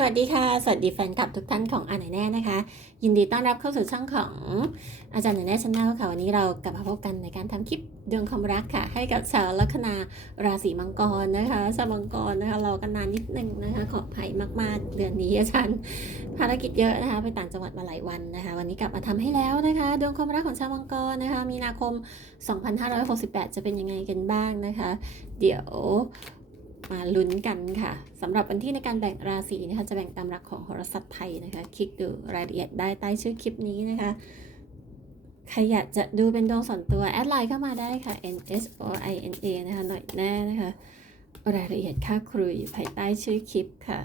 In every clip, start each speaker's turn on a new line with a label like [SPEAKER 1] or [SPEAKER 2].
[SPEAKER 1] สวัสดีค่ะ สวัสดีแฟนคลับทุกท่านของอาไหนแน่นะคะ ยินดีต้อนรับเข้าสู่ช่องของอาจารย์ไหนแน่ชาแนลค่ะวันนี้เรากลับมาพบกันในการทำคลิปดวงความรักค่ะ ให้กับชาวลัคนาราศีมังกรนะคะชาวมังกรนะคะรอกันนานนิดนึงนะคะ ขออภัยมากๆ เดือนนี้อาจารย์ภารกิจเยอะนะคะ ไปต่างจังหวัดมาหลายวันนะคะ วันนี้กลับมาทำให้แล้วนะคะดวงความรักของชาวมังกรนะคะ มีนาคม 2568 จะเป็นยังไงกันบ้างนะคะ เดี๋ยว มาลุ้นกันค่ะสำหรับวันที่ในการแบ่งราศีนะคะจะแบ่งตามหลักของโหราศาสตร์ไทยนะคะ คลิกดูรายละเอียดได้ใต้ชื่อคลิปนี้นะคะใครอยากจะดูเป็นดวงส่วนตัว แอดไลน์เข้ามาได้ค่ะ n s o i n a นะคะหน่อยแน่นะคะรายละเอียดค่าครุยภายใต้ชื่อคลิปค่ะ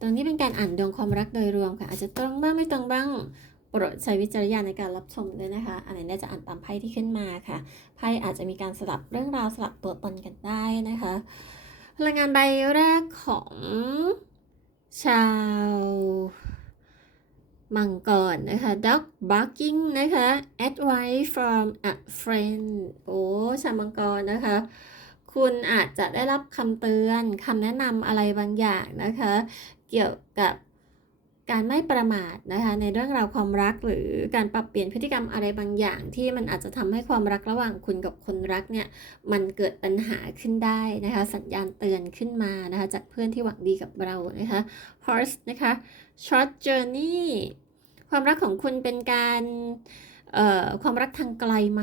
[SPEAKER 1] ตรงนี้เป็นการอ่านดวงความรักโดยรวมค่ะ อาจจะตรงบ้างไม่ตรงบ้าง โปรดใช้วิจารณญาณในการรับชมด้วยนะคะ อันไหนน่าจะอ่านตามไพ่ที่ขึ้นมาค่ะ ไพ่อาจจะมีการสลับเรื่องราวสลับตัวตนกันได้นะคะ พลังงานใบแรกของชาวมังกรนะคะ dog barking นะคะ advice from a friend โอ้ชาวมังกรนะคะ คุณอาจจะได้รับคำเตือนคำแนะนำอะไรบางอย่างนะคะ เกี่ยวกับ การไม่ประมาทนะคะในเรื่องราวความรักหรือการปรับเปลี่ยนพฤติกรรมอะไรบางอย่าง ที่มันอาจจะทำให้ความรักระหว่างคุณกับคนรักเนี่ยมันเกิดปัญหาขึ้นได้นะคะสัญญาณเตือนขึ้นมานะคะจากเพื่อนที่หวังดีกับเรานะคะ horse นะคะ short journey ความรักของคุณเป็นการเอ่อความรักทางไกลไหม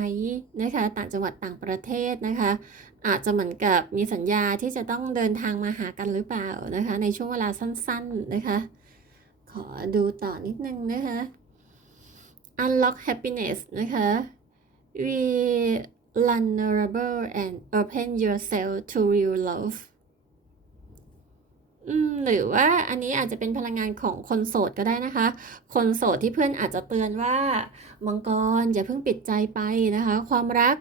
[SPEAKER 1] นะคะต่างจังหวัดต่างประเทศนะคะอาจจะเหมือนกับมีสัญญาที่จะต้องเดินทางมาหากันหรือเปล่านะคะในช่วงเวลาสั้น ๆนะคะ อดูต่อนิดนึงนะคะ unlock happiness นะคะ we vulnerable and open yourself to real love อืมหรือว่าอันนี้อาจจะเป็นพลังงานของคนโสดก็ได้นะคะ คนโสดที่เพื่อนอาจจะเตือนว่ามังกรอย่าเพิ่งปิดใจไปนะคะ ความรัก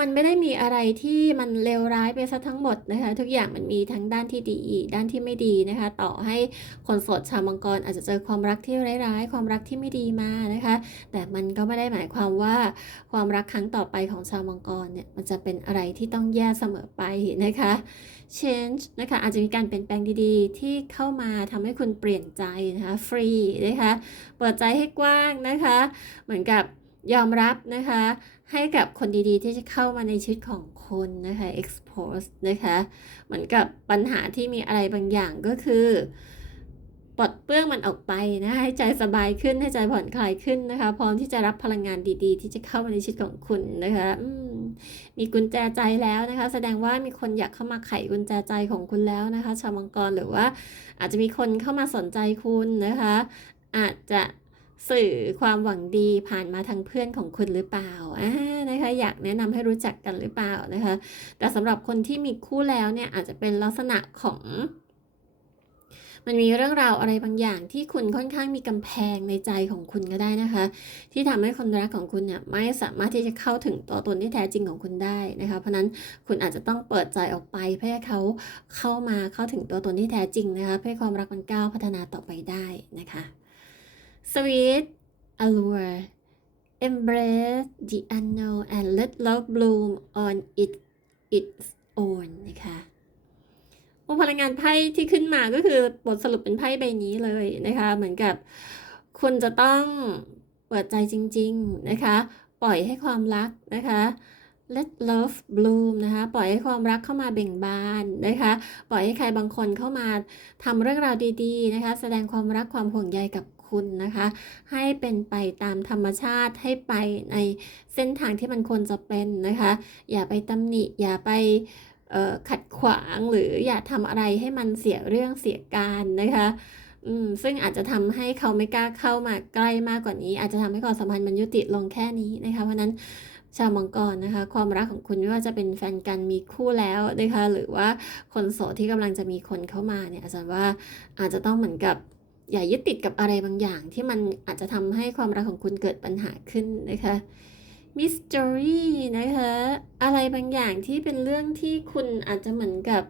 [SPEAKER 1] มันไม่ได้มีอะไรที่มันเลวร้ายไปซะทั้งหมดนะคะ ทุกอย่างมันมีทั้งด้านที่ดีด้านที่ไม่ดีนะคะ ต่อให้คนโสดชาวมังกรอาจจะเจอความรักที่ร้ายๆ ความรักที่ไม่ดีมานะคะ แต่มันก็ไม่ได้หมายความว่าความรักครั้งต่อไปของชาวมังกรเนี่ยมันจะเป็นอะไรที่ต้องแย่เสมอไปนะคะ change นะคะอาจจะมีการเปลี่ยนแปลงดีๆ ที่เข้ามาทำให้คุณเปลี่ยนใจนะคะ free นะคะ เปิดใจให้กว้างนะคะ เหมือนกับยอมรับนะคะ ให้กับคนดีๆ ที่จะเข้ามาในชีวิตของคุณนะคะ expose นะคะเหมือนกับปัญหาที่มีอะไรบางอย่างก็คือปลดเปลื้องมันออกไปนะให้ใจสบายขึ้นให้ใจผ่อนคลายขึ้นนะคะ พร้อมที่จะรับพลังงานดีๆ ที่จะเข้ามาในชีวิตของคุณนะคะมมีกุญแจใจแล้วนะคะ แสดงว่ามีคนอยากเข้ามาไขกุญแจใจของคุณแล้วนะคะ ชาวมังกรหรือว่า อาจจะมีคนเข้ามาสนใจคุณนะคะ อาจจะ สื่อความหวังดีผ่านมาทางเพื่อนของคุณหรือเปล่าอ่านะคะอยากแนะนำให้รู้จักกันหรือเปล่านะคะ แต่สำหรับคนที่มีคู่แล้วเนี่ยอาจจะเป็นลักษณะของ มันมีเรื่องราวอะไรบางอย่างที่คุณค่อนข้างมีกำแพงในใจของคุณก็ได้นะคะ ที่ทำให้คนรักของคุณเนี่ยไม่สามารถที่จะเข้าถึงตัวตนที่แท้จริงของคุณได้นะคะ เพราะนั้นคุณอาจจะต้องเปิดใจออกไปเพื่อให้เขาเข้ามาเข้าถึงตัวตนที่แท้จริงนะคะ เพื่อความรักมันก้าวพัฒนาต่อไปได้นะคะ sweet allure embrace the unknown and let love bloom on it its own นะคะโอ้พลังงานไพ่ที่ขึ้นมาก็คือบทสรุปเป็นไพ่ใบนี้เลยนะคะ เหมือนกับคุณจะต้องเปิดใจจริง ๆ นะคะ ปล่อยให้ความรักนะคะ let love bloom นะคะ ปล่อยให้ความรักเข้ามาเบ่งบานนะคะ ปล่อยให้ใครบางคนเข้ามาทำเรื่องราวดี ๆ นะคะ แสดงความรักความห่วงใยกับ คุณนะคะ ให้เป็นไปตามธรรมชาติให้ไปในเส้นทางที่มันควรจะเป็นนะคะ อย่าไปตำหนิ อย่าไปขัดขวางหรืออย่าทำอะไรให้มันเสียเรื่องเสียการนะคะอืมซึ่งอาจจะทำให้เขาไม่กล้าเข้ามาใกล้มากกว่านี้ อาจจะทำให้ความสัมพันธ์มันยุติลงแค่นี้นะคะเพราะนั้นชาวมังกรนะคะ ความรักของคุณไม่ว่าจะเป็นแฟนกันมีคู่แล้วนะคะหรือว่าคนโสดที่กำลังจะมีคนเข้ามาเนี่ยอาจารย์ว่าอาจจะต้องเหมือนกับ อย่ายึดติดกับอะไรบางอย่างที่มันอาจจะทำให้ความรักของคุณเกิดปัญหาขึ้นนะคะมิส t ต r y นะคะอะไรบางอย่างที่เป็นเรื่องที่คุณอาจจะเหมือนกับ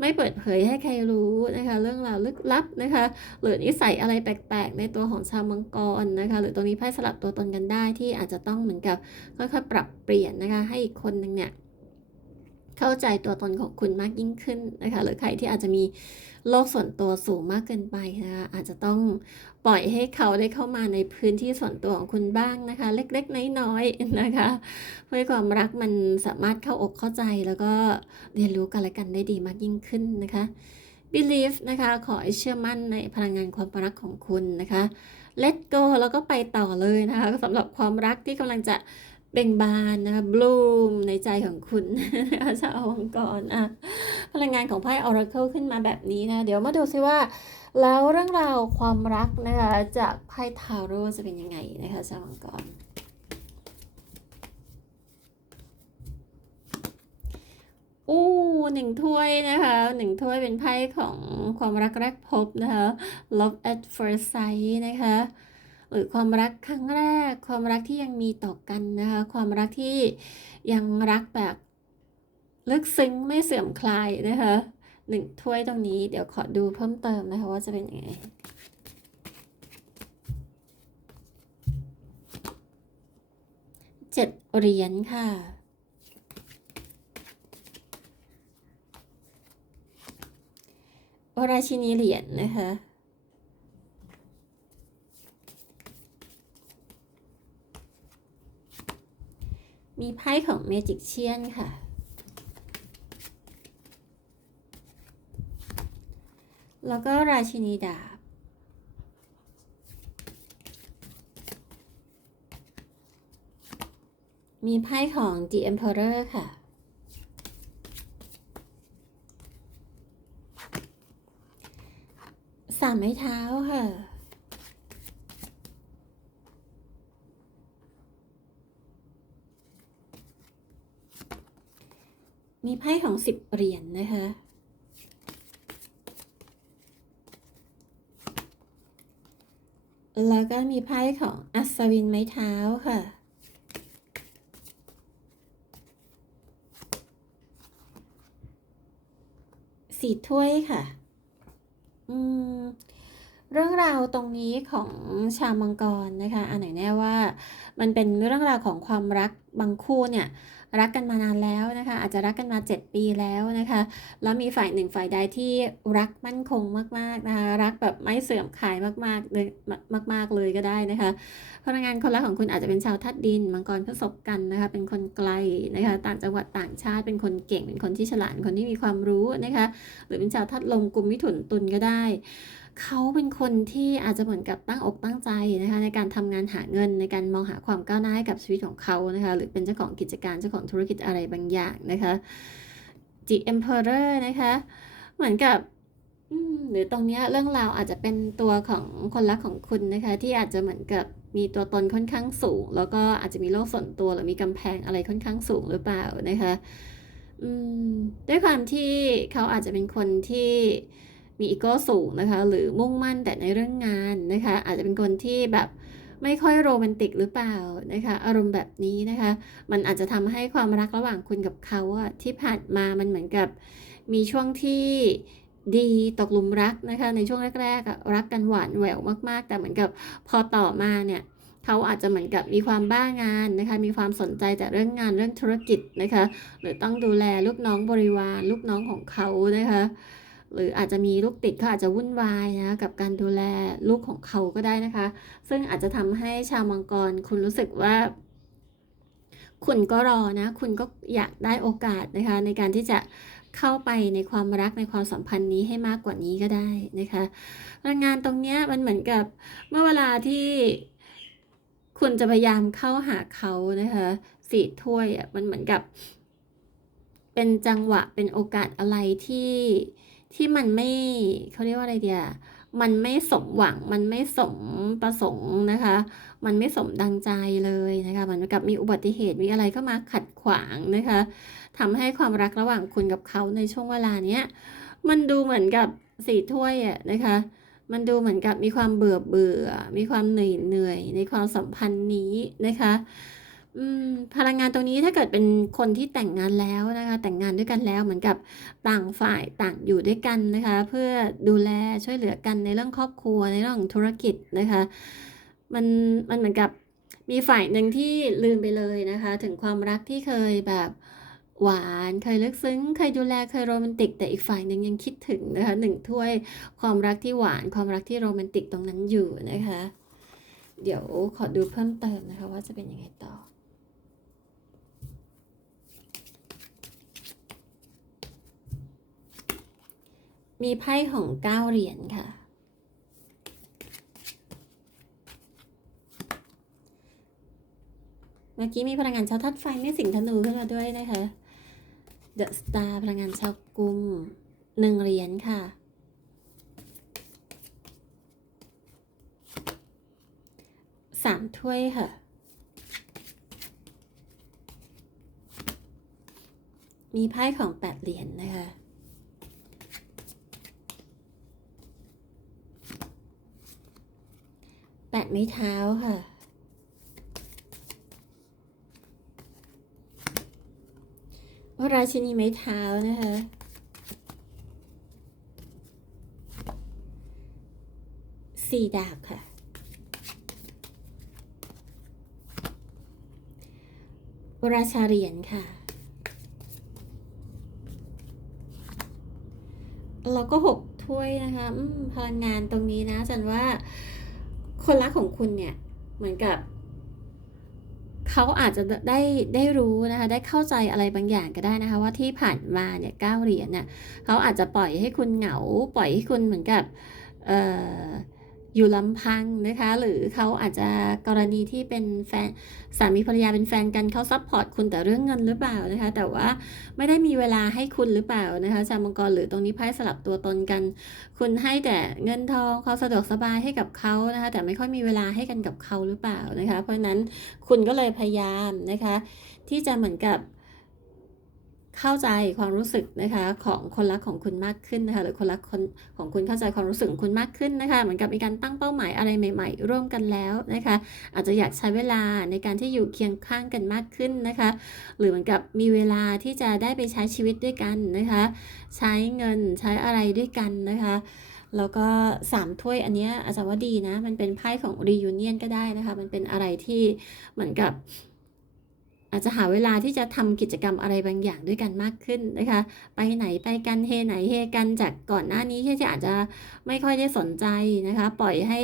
[SPEAKER 1] ไม่เปิดเผยให้ใครรู้นะคะ เรื่องราวลึกลับนะคะ หรือนิสัยอะไรแปลกๆ ในตัวของชาวมังกรนะคะ หรือตรงนี้ไพ่สลับตัวตนกันได้ที่อาจจะต้องเหมือนกับค่อยๆปรับเปลี่ยนนะคะ ให้อีกคนหนึ่งเนี่ย เข้าใจตัวตนของคุณมากยิ่งขึ้นนะคะหรือใครที่อาจจะมีโลกส่วนตัวสูงมากเกินไปนะคะอาจจะต้องปล่อยให้เขาได้เข้ามาในพื้นที่ส่วนตัวของคุณบ้างนะคะ เล็กๆน้อยๆนะคะเพื่อความรักมันสามารถเข้าอกเข้าใจแล้วก็เรียนรู้กันและกันได้ดีมากยิ่งขึ้นนะคะ believe นะคะขอให้เชื่อมั่นในพลังงานความรักของคุณนะคะ let go แล้วก็ไปต่อเลยนะคะสำหรับความรักที่กำลังจะ เบ่งบานนะคะ bloom ในใจของคุณนะคะชาวมังกรอะพลังงานของไพ่ oracle ขึ้นมาแบบนี้นะเดี๋ยวมาดูซิว่า แล้วเรื่องราวความรักนะคะจากไพ่ทาโร่จะเป็นยังไงนะคะชาวมังกรอู้หนึ่งถ้วยนะคะหนึ่งถ้วยเป็นไพ่ของความรักแรกพบนะคะ love at first sight นะคะ หรือความรักครั้งแรก ความรักที่ยังมีต่อกันนะคะ ความรักที่ยังรักแบบลึกซึ้งไม่เสื่อมคลายนะคะหนึ่งถ้วยตรงนี้เดี๋ยวขอดูเพิ่มเติมนะคะว่าจะเป็นยังไงเจ็ดเหรียญค่ะราชินีเหรียญนะคะ มีไพ่ของเมจิกเชียนค่ะ แล้วก็ราชินีดาบ มีไพ่ของ The Emperor ค่ะ สามไม้เท้าค่ะ มีไพ่ของสิบเหรียญนะคะแล้วก็มีไพ่ของอัศวินไม้เท้าค่ะ สี่ถ้วยค่ะ อืม เรื่องราวตรงนี้ของชาวมังกรนะคะ อันไหนแน่ว่า มันเป็นเรื่องราวของความรักบางคู่เนี่ยรักกันมานานแล้วนะคะ อาจจะรักกันมา 7 ปีแล้วนะคะ แล้วมีฝ่ายหนึ่งฝ่ายใดที่รักมั่นคงมากๆนะคะรักแบบไม่เสื่อมคลายมากๆเลยมาก ๆเลยก็ได้นะคะพลังงานคนรักของคุณอาจจะเป็นชาวธาตุดินมังกรพฤษภกันนะคะเป็นคนไกลนะคะต่างจังหวัดต่างชาติเป็นคนเก่งเป็นคนที่ฉลาดคนที่มีความรู้นะคะหรือเป็นชาวธาตุลมกลุ่มมิถุนตุลก็ได้ เขาเป็นคนที่อาจจะเหมือนกับตั้งอกตั้งใจนะคะในการทำงานหาเงินในการมองหาความก้าวหน้าให้กับชีวิตของเขานะคะหรือเป็นเจ้าของกิจการเจ้าของธุรกิจอะไรบางอย่างนะคะ The Emperor นะคะเหมือนกับหรือตรงนี้เรื่องราวอาจจะเป็นตัวของคนรักของคุณนะคะที่อาจจะเหมือนกับมีตัวตนค่อนข้างสูง แล้วก็อาจจะมีโลกส่วนตัวหรือมีกำแพงอะไรค่อนข้างสูงหรือเปล่านะคะด้วยความที่เขาอาจจะเป็นคนที่ มีอีโก้สูงนะคะ หรือมุ่งมั่นแต่ในเรื่องงานนะคะ อาจจะเป็นคนที่แบบไม่ค่อยโรแมนติกหรือเปล่านะคะ อารมณ์แบบนี้นะคะ มันอาจจะทำให้ความรักระหว่างคุณกับเขาอะที่ผ่านมามันเหมือนกับ มีช่วงที่ดีตกลุมรักนะคะ ในช่วงแรกๆรักกันหวานแหววมากๆ แต่เหมือนกับพอต่อมาเนี่ยเขาอาจจะเหมือนกับมีความบ้างานนะคะ มีความสนใจแต่เรื่องงานเรื่องธุรกิจนะคะ หรือต้องดูแลลูกน้องบริวารลูกน้องของเขานะคะ หรืออาจจะมีลูกติดเขาอาจจะวุ่นวายนะกับการดูแลลูกของเขาก็ได้นะคะ ซึ่งอาจจะทำให้ชาวมังกรคุณรู้สึกว่า คุณก็รอนะ คุณก็อยากได้โอกาสนะคะ ในการที่จะเข้าไปในความรักในความสัมพันธ์นี้ให้มากกว่านี้ก็ได้นะคะพลังงานตรงนี้มันเหมือนกับเมื่อเวลาที่คุณจะพยายามเข้าหาเขานะคะสีถ้วยอะมันเหมือนกับ เป็นจังหวะเป็นโอกาสอะไรที่ ที่มันไม่เขาเรียกว่าอะไรเดียมันไม่สมหวัง มันไม่สมประสงค์นะคะ มันไม่สมดังใจเลยนะคะเหมือนกับมีอุบัติเหตุ มีอะไรเข้ามาขัดขวางนะคะทำให้ความรักระหว่างคุณกับเขาในช่วงเวลาเนี้ย มันดูเหมือนกับสีถ้วยอะนะคะ มันดูเหมือนกับมีความเบื่อเบื่อ มีความเหนื่อยเหนื่อยในความสัมพันธ์นี้นะคะ พลังงานตรงนี้ถ้าเกิดเป็นคนที่แต่งงานแล้วนะคะ แต่งงานด้วยกันแล้วเหมือนกับต่างฝ่ายต่างอยู่ด้วยกันนะคะ เพื่อดูแลช่วยเหลือกันในเรื่องครอบครัวในเรื่องธุรกิจนะคะ มันมันเหมือนกับมีฝ่ายหนึ่งที่ลืมไปเลยนะคะ ถึงความรักที่เคยแบบหวานเคยลึกซึ้ง เคยดูแลเคยโรแมนติก แต่อีกฝ่ายหนึ่งยังคิดถึงนะคะหนึ่งถ้วยความรักที่หวานความรักที่โรแมนติกตรงนั้นอยู่นะคะ เดี๋ยวขอดูเพิ่มเติมนะคะว่าจะเป็นยังไงต่อ มีไพ่ของเก้าเหรียญค่ะ เมื่อกี้มีพลังงานชาวทัดไฟไม่สิงธนูขึ้นมาด้วยนะคะ The Star พลังงานชาวกุมหนึ่งเหรียญค่ะ สามถ้วยค่ะ มีไพ่ของแปดเหรียญนะคะ แป ดไม้เท้าค่ะราชินีไม้เท้านะคะ สี่ดาบค่ะ ราชาเหรียญค่ะ แล้วก็หกถ้วยนะคะพลังงานตรงนี้นะจันว่า คนรักของคุณเนี่ยเหมือนกับเขาอาจจะได้ได้รู้นะคะได้เข้าใจอะไรบางอย่างก็ได้นะคะ ว่าที่ผ่านมาเนี่ยเก้าเหรียญเนี่ยเขาอาจจะปล่อยให้คุณเหงาปล่อยให้คุณเหมือนกับเอ่อ อยู่ลำพังนะคะ หรือเขาอาจจะกรณีที่เป็นแฟนสามีภรรยาเป็นแฟนกันเขาซัพพอร์ตคุณแต่เรื่องเงินหรือเปล่านะคะ แต่ว่าไม่ได้มีเวลาให้คุณหรือเปล่านะคะชาวมังกรหรือตรงนี้ไพ่สลับตัวตนกัน คุณให้แต่เงินทองความสะดวกสบายให้กับเขานะคะ แต่ไม่ค่อยมีเวลาให้กันกับเขาหรือเปล่านะคะ เพราะฉะนั้นคุณก็เลยพยายามนะคะ ที่จะเหมือนกับ เข้าใจความรู้สึกนะคะของคนรักของคุณมากขึ้นนะคะหรือคนรักคนของคุณเข้าใจความรู้สึกของคุณมากขึ้นนะคะเหมือนกับมีการตั้งเป้าหมายอะไรใหม่ ๆ ร่วมกันแล้วนะคะ อาจจะอยากใช้เวลาในการที่อยู่เคียงข้างกันมากขึ้นนะคะ หรือเหมือนกับมีเวลาที่จะได้ไปใช้ชีวิตด้วยกันนะคะ ใช้เงินใช้อะไรด้วยกันนะคะแล้วก็สามถ้วยอันเนี้ยอาจารย์ว่าดีนะ มันเป็นไพ่ของ reunion ก็ได้นะคะ มันเป็นอะไรที่เหมือนกับ อาจจะหาเวลาที่จะทำกิจกรรมอะไรบางอย่างด้วยกันมากขึ้นนะคะ ไปไหนไปกันเฮไหนเฮกันจากก่อนหน้านี้ที่อาจจะไม่ค่อยได้สนใจนะคะ ปล่อยให้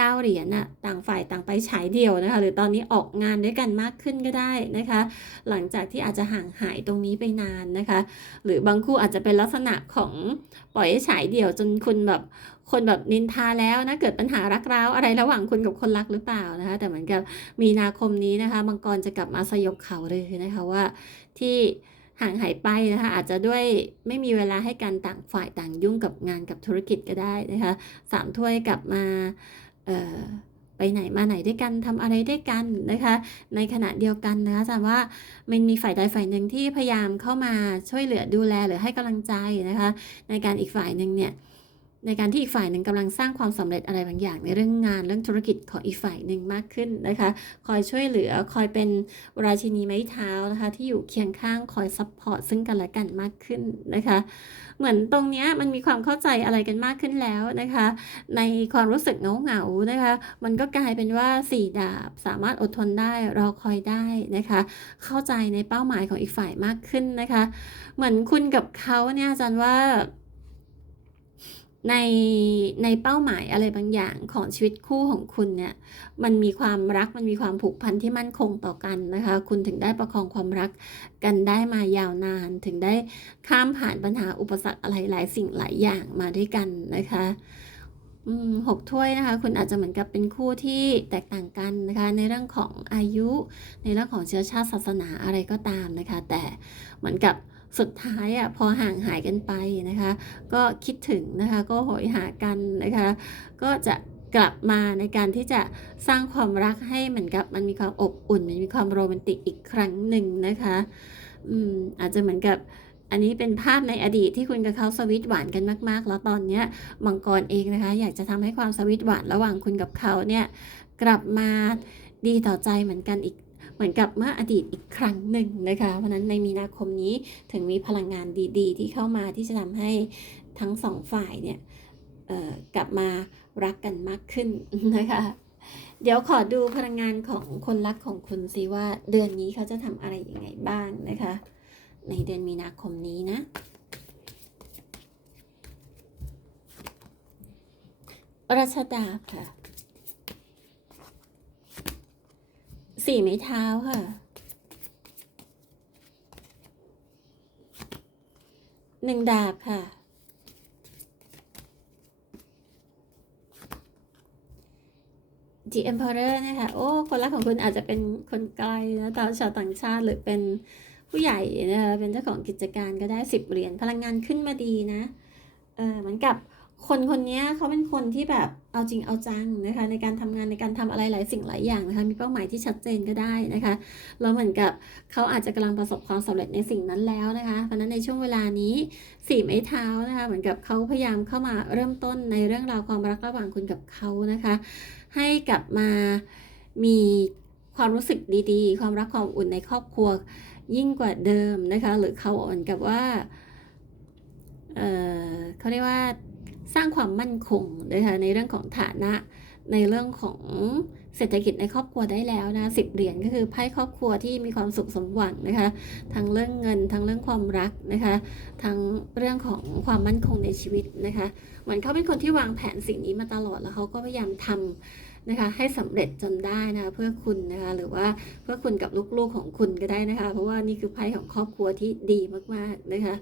[SPEAKER 1] ก้าวเหรียญน่ะต่างฝ่ายต่างไปฉายเดี่ยวนะคะ หรือตอนนี้ออกงานด้วยกันมากขึ้นก็ได้นะคะ หลังจากที่อาจจะห่างหายตรงนี้ไปนานนะคะ หรือบางคู่อาจจะเป็นลักษณะของปล่อยให้ฉายเดี่ยวจนคุณแบบ คนแบบนินทาแล้วนะเกิดปัญหารักร้าวอะไรระหว่างคุณกับคนรักหรือเปล่านะคะ แต่เหมือนกับมีนาคมนี้นะคะมังกรจะกลับมาสยบเขาเลยนะคะว่าที่ห่างหายไปนะคะอาจจะด้วยไม่มีเวลาให้กันต่างฝ่ายต่างยุ่งกับงานกับธุรกิจก็ได้นะคะสามถ้วยกลับมาไปไหนมาไหนด้วยกันทำอะไรด้วยกันนะคะ ในขณะเดียวกันนะคะจาว่ามันมีฝ่ายใดฝ่ายหนึ่งที่พยายามเข้ามาช่วยเหลือดูแลหรือให้กำลังใจนะคะ ในการอีกฝ่ายหนึ่งเนี่ย ในการที่อีกฝ่ายหนึ่งกำลังสร้างความสำเร็จอะไรบางอย่าง ในเรื่องงานเรื่องธุรกิจของอีกฝ่ายหนึ่งมากขึ้นนะคะ คอยช่วยเหลือคอยเป็นราชินีไม้เท้านะคะ ที่อยู่เคียงข้างคอยซัพพอร์ตซึ่งกันและกันมากขึ้นนะคะ เหมือนตรงนี้มันมีความเข้าใจอะไรกันมากขึ้นแล้วนะคะ ในความรู้สึกเหงาๆนะคะ มันก็กลายเป็นว่าสี่ดาบสามารถอดทนได้รอคอยได้นะคะ เข้าใจในเป้าหมายของอีกฝ่ายมากขึ้นนะคะ เหมือนคุณกับเขาเนี่ยอาจารย์ว่า ในในเป้าหมายอะไรบางอย่างของชีวิตคู่ของคุณเนี่ยมันมีความรักมันมีความผูกพันที่มั่นคงต่อกันนะคะ คุณถึงได้ประคองความรักกันได้มายาวนานถึงได้ข้ามผ่านปัญหาอุปสรรคอะไรหลายสิ่งหลายอย่างมาด้วยกันนะคะหกถ้วยนะคะ คุณอาจจะเหมือนกับเป็นคู่ที่แตกต่างกันนะคะ ในเรื่องของอายุ ในเรื่องของเชื้อชาติศาสนาอะไรก็ตามนะคะ แต่เหมือนกับ สุดท้ายอะพอห่างหายกันไปนะคะ ก็คิดถึงนะคะก็โหยหากันนะคะ ก็จะกลับมาในการที่จะสร้างความรักให้เหมือนกับมันมีความอบอุ่นมันมีความโรแมนติกอีกครั้งหนึ่งนะคะอืมอาจจะเหมือนกับอันนี้เป็นภาพในอดีตที่คุณกับเขาสวิตหวานกันมาก ๆ แล้วตอนเนี้ยมังกรเองนะคะ อยากจะทำให้ความสวิตหวานระหว่างคุณกับเขาเนี่ยกลับมาดีต่อใจเหมือนกันอีก มือนกับเมื่ออดีตอีกครั้งหนึ่งนะคะเพราะนั้นในมีนาคมนี้ถึงมีพลังงานดีๆ ที่เข้ามาที่จะทำให้ทั้งสองฝ่ายเนี่ยกลับมารักกันมากขึ้นนะคะ เดี๋ยวขอดูพลังงานของคนรักของคุณสิว่าเดือนนี้เขาจะทำอะไรยังไงบ้างนะคะ ในเดือนมีนาคมนี้นะรัชดาบค่ะ สี่ไม้เท้าค่ะ หนึ่งดาบค่ะ The Emperor นะคะ โอ้ คนรักของคุณอาจจะเป็นคนไกลนะตาชาวต่างชาติหรือเป็นผู้ใหญ่นะคะ เป็นเจ้าของกิจการก็ได้สิบเหรียญ พลังงานขึ้นมาดีนะ เออเหมือนกับ คนคนนี้เขาเป็นคนที่แบบเอาจริงเอาจังนะคะในการทำงานในการทำอะไรหลายสิ่งหลายอย่างนะคะมีเป้าหมายที่ชัดเจนก็ได้นะคะแล้วเหมือนกับเขาอาจจะกำลังประสบความสำเร็จในสิ่งนั้นแล้วนะคะเพราะฉะนั้นในช่วงเวลานี้สี่ไม้เท้านะคะเหมือนกับเขาพยายามเข้ามาเริ่มต้นในเรื่องราวความรักระหว่างคุณกับเขานะคะให้กลับมามีความรู้สึกดีๆ ความรักความอุ่นในครอบครัวยิ่งกว่าเดิมนะคะหรือเขาเหมือนกับว่าเออเขาเรียกว่า สร้างความมั่นคงนะคะในเรื่องของฐานะในเรื่องของเศรษฐกิจในครอบครัวได้แล้วนะสิบเหรียญก็คือไพ่ครอบครัวที่มีความสุขสมหวังนะคะทั้งเรื่องเงินทั้งเรื่องความรักนะคะทั้งเรื่องของความมั่นคงในชีวิตนะคะเหมือนเขาเป็นคนที่วางแผนสิ่งนี้มาตลอดแล้วเขาก็พยายามทำนะคะให้สำเร็จจนได้นะคะเพื่อคุณนะคะหรือว่าเพื่อคุณกับลูกๆของคุณก็ได้นะคะ เพราะว่านี่คือไพ่ของครอบครัวที่ดีมากๆนะคะ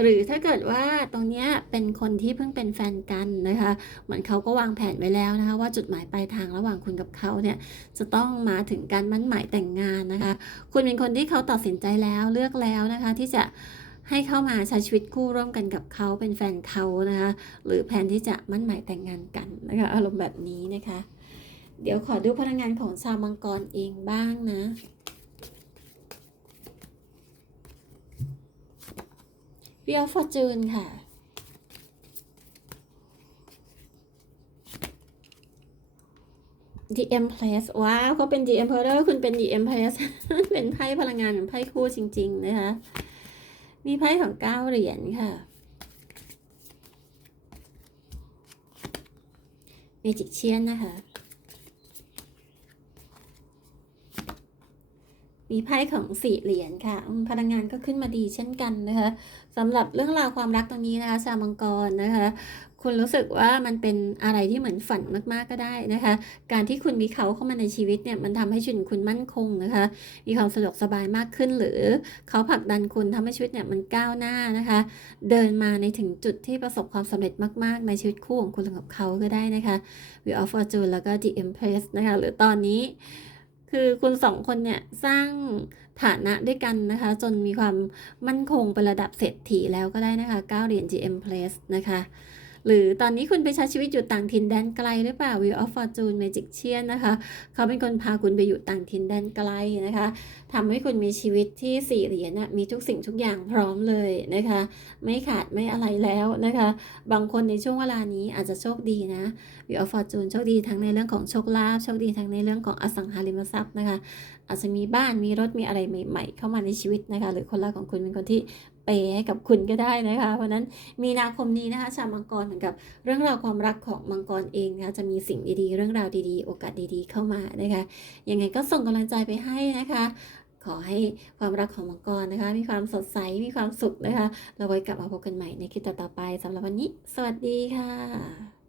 [SPEAKER 1] หรือถ้าเกิดว่าตรงเนี้ยเป็นคนที่เพิ่งเป็นแฟนกันนะคะเหมือนเขาก็วางแผนไว้แล้วนะคะ ว่าจุดหมายปลายทางระหว่างคุณกับเขาเนี่ยจะต้องมาถึงการมั่นหมายแต่งงานนะคะ คุณเป็นคนที่เขาตัดสินใจแล้วเลือกแล้วนะคะ ที่จะให้เข้ามาใช้ชีวิตคู่ร่วมกันกับเขาเป็นแฟนเขานะคะหรือแผนที่จะมั่นหมายแต่งงานกันนะคะอารมณ์แบบนี้นะคะ เดี๋ยวขอดูพลังงานของชาวมังกรเองบ้างนะ Wheel of Fortune ค่ะ The Empress ว้าวเขาเป็น The Emperor คุณเป็น The Empress เป็นไพ่พลังงานของไพ่คู่จริง ๆ นะคะ มีไพ่ของเก้าเหรียญค่ะ เมจิกเชียนนะคะ มีไพ่ของสี่เหรียญค่ะ พลังงานก็ขึ้นมาดีเช่นกันนะคะ สำหรับเรื่องราวความรักตรงนี้นะคะชาวมังกรนะคะคุณรู้สึกว่ามันเป็นอะไรที่เหมือนฝันมากๆก็ได้นะคะ การที่คุณมีเขาเข้ามาในชีวิตเนี่ยมันทำให้ชีวิตคุณมั่นคงนะคะ มีความสะดวกสบายมากขึ้น หรือเขาผลักดันคุณทำให้ชีวิตเนี่ยมันก้าวหน้านะคะ เดินมาในถึงจุดที่ประสบความสำเร็จมากๆ ในชีวิตคู่ของคุณกับเขาก็ได้นะคะ Wheel of Fortune แล้วก็ The Empress นะคะ หรือตอนนี้คือคุณสองคนเนี่ยสร้าง ฐานะด้วยกันนะคะ จนมีความมั่นคงเป็นระดับเศรษฐีแล้วก็ได้นะคะ 9 เหรียญ GM Place นะคะ หรือตอนนี้คุณไปใช้ชีวิตอยู่ต่างถิ่นแดนไกลหรือเปล่า Wheel of Fortune Magic เชียนนะคะ เขาเป็นคนพาคุณไปอยู่ต่างถิ่นแดนไกลนะคะทำให้คุณมีชีวิตที่สี่เหรียญนะมีทุกสิ่งทุกอย่างพร้อมเลยนะคะ ไม่ขาดไม่อะไรแล้วนะคะ บางคนในช่วงเวลานี้อาจจะโชคดีนะวิวฟอร์จูนโชคดีทั้งในเรื่องของโชคลาภโชคดีทั้งในเรื่องของอสังหาริมทรัพย์นะคะ อาจจะมีบ้านมีรถมีอะไรใหม่ ๆ เข้ามาในชีวิตนะคะ หรือคนรักของคุณเป็นคนที่ ปย์ให้กับคุณก็ได้นะคะ เพราะฉะนั้นมีนาคมนี้นะคะ ชาวมังกรเหมือนกับเรื่องราวความรักของมังกรเองนะคะจะมีสิ่งดีๆ เรื่องราวดีๆ โอกาสดีๆ เข้ามานะคะยังไงก็ส่งกำลังใจไปให้นะคะ ขอให้ความรักของมังกรนะคะ มีความสดใสมีความสุขนะคะ เราไว้กลับมาพบกันใหม่ในคลิปต่อๆไปสำหรับวันนี้ สวัสดีค่ะ